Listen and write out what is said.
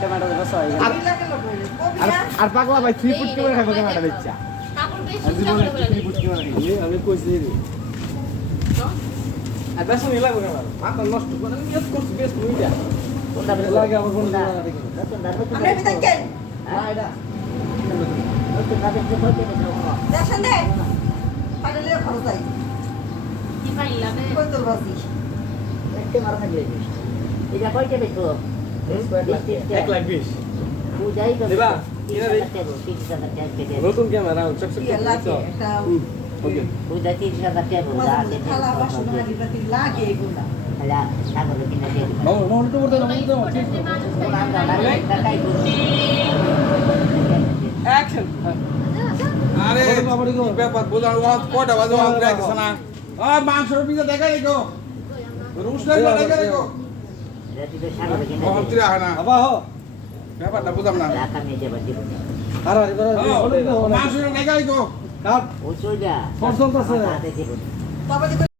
Camera দেবো সবাই আর পাগলা ভাই 3 ফুট করে খাবো ক্যামেরা বেচ্চা আমি কইছি আর বেশ নি লাগবে ক্যামেরা মাথা নষ্ট করে নিয়ত করছি বেশ কইটা কোনটা লাগে আমার কোন জায়গা দেখি আমরা বিদায় কেন হ্যাঁ এটা নতুন দাদা যে বলতে দেবো দেখেন দে পাগলে খরচ আই কি পাইলা বে কই তোর বাসি একটা মারা থাকলে এটা কয়টা বেচবো 1,20,000 পূজাই তো দেবা? 30,000 টাকা নতুন ক্যামেরা চকচক কি লাগে একটা ওকে পূজা 30,000 টাকা যা খালা বাসন হাড়ি লাগে এগুলা হলা সাগর কিনা দিয়ে নো নো তো করতে না তো ঠিক অ্যাকশন আরে ব্যাপার বোঝা কয়টা বাজে আমরা যাইতেছ না মাংসের পিজা দেখা রেখো রুশলাই দেখা রেখো সাগর কিনা অহন্তিরা হয় না বাবা হো ব্যাপারটা বুঝাম না রাখা নিয়ে যাবে দিব আর মাংসের দেখা রেখো কাট ও চলে যা ফসল আছে হাতে দিব বাবা